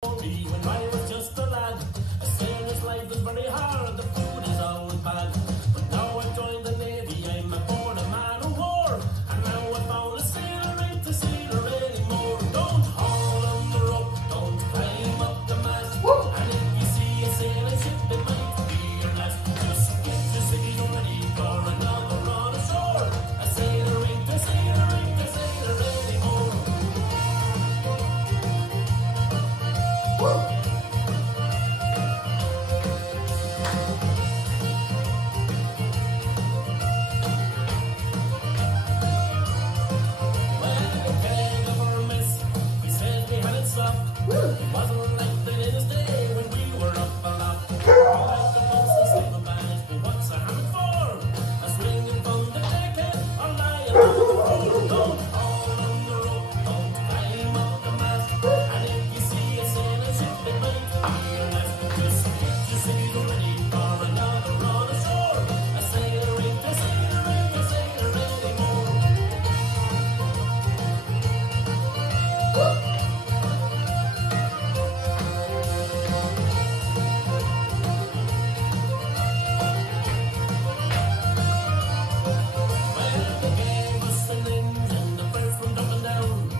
When I was just a lad, a sailor's life was very hard, the food is always bad. But now I've joined the Navy, I'm aboard a man of war, and now I found a sailor ain't a sailor anymore. Don't haul on the rope, don't climb up the mast, and if you see a sailing ship, it might be your last. Just get your ciggies ready for another run ashore. A sailor ain't a sailor anymore. It wasn't like that in his day when we were up aloft. Like the boats and silver banners, but what's a hammock for? A swinging from the deckhead or lying on the floor. Don't haul on the rope, don't climb up the mast, and if you see a sailing ship, it might be your last. Just get your ciggies ready for another run ashore. A sailor ain't a sailor anymore.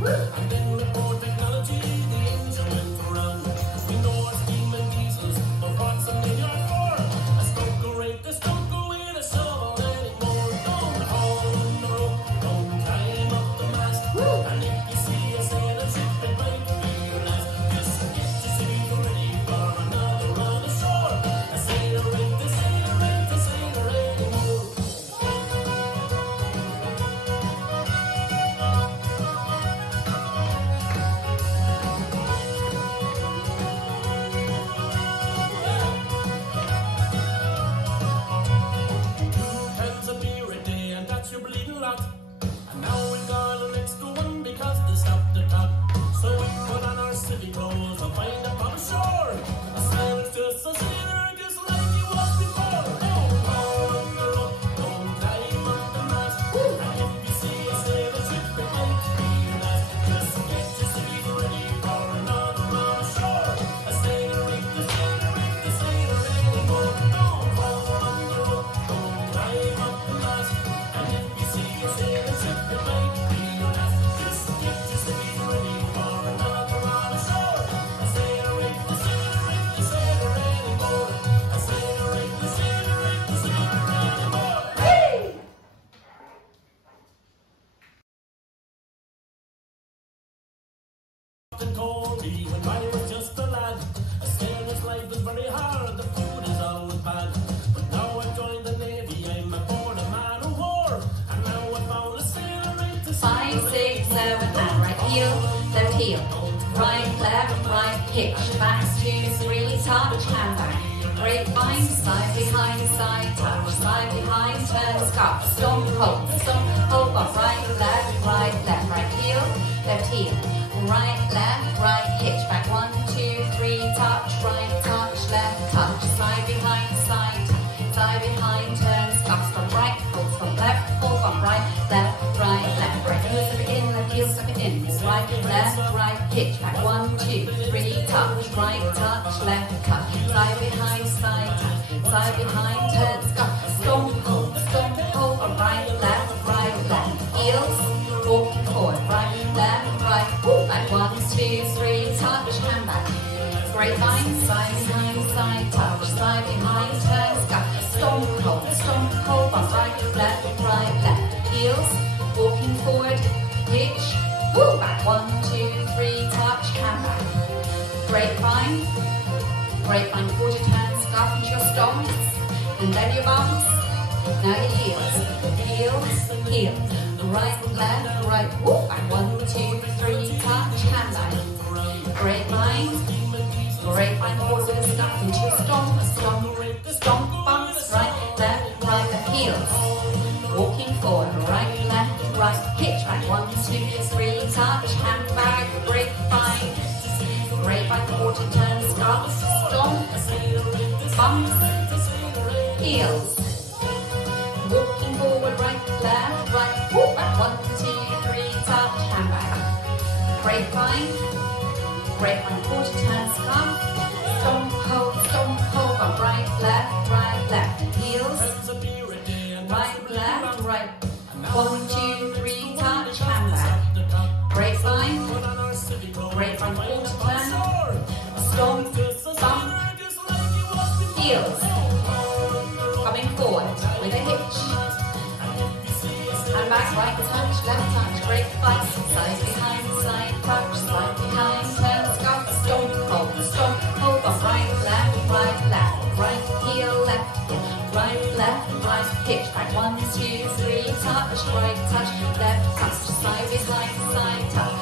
And then with more technology, the engine went around. We know our steam and diesels, but what's a million for? A stoker rake, a stoker with a shovel anymore. Don't haul on the rope, don't climb up the mast, and if you see a sailing ship, it might be your last. Just get your ciggies ready for another run ashore. A sailor ain't a sailor anymore. Cans of beer a day, and that's your bleeding lot. And now we've got an extra one because they stopped the tap. So we put on our civvy clothes and find up on the shore. A sailor's just a sailor, just like he was before. Don't haul on the rope, don't climb up the mast, and if you see a sailing ship, it might be your last. Just get your ciggies ready for another run ashore. A sailor ain't a sailor anymore. Don't haul on the rope, don't climb up the mast, and if you see a sailing ship, it might be your last. Just get your ciggies ready for another run ashore. A sailor ain't a sailor anymore. A sailor ain't a sailor anymore. And told me when I was just a lad, a sailor's life was very hard, the food is always bad. But now I've joined the Navy, I'm aboard a man of war, and now I found a sailor ain't a 5, 6, 7, and right heel, left heel, right, left, right, hitch, back, 2, 3, touch, hand back, grapevine, side behind, side touch, side behind, turn, scarf, stomp, hold up, right, left, right heel, right, left, right, hitch, back, 1, 2, 3, touch, left, touch, side behind, side behind, turn, scarf, stomp, right, hold, left, hold on, right, heel, left heel, step it in, right, left, right, hitch, back, 1, 2, 3, touch, left, cut, side behind, side behind, turn, scarf, stomp, hold, on, right, left, heels, walking forward, right, back, 1, 2, 3, touch, hand back, grapevine, side behind, side touch, side behind, turn, scarf, stomp, hold, on, right, left, heels, walking forward, hitch, back, 1, 2, 3, touch, hand back, grapevine, forward your turn, scarf into your stomps, and then your bumps, now your heels, right, left, back, 1, 2, 3, touch, hand back, grapevine, forward with a scarf into your stomp, bumps, right, left, heels, walking forward, right, hitch, back, 1, 2, 3, touch, hand back, grapevine, forward your turn, scarf, stomp, bumps, heels, walking forward, right, left, back, 1, 2, 3, touch, hand back, grapevine, grapevine quarter turns come, stomp, hold, bump, right, left, heels, right, left, right, 1, 2, 3, touch, hand back, grapevine, quarter turn, stomp, bump, heels, coming forward with a hitch, hand back, right touch, left touch, grapevine, side behind, side touch, side behind, turn, stomp, hold on, right, right heel, right, hitch, back, 1, 2, 3, touch, right touch, left touch, side behind, side touch,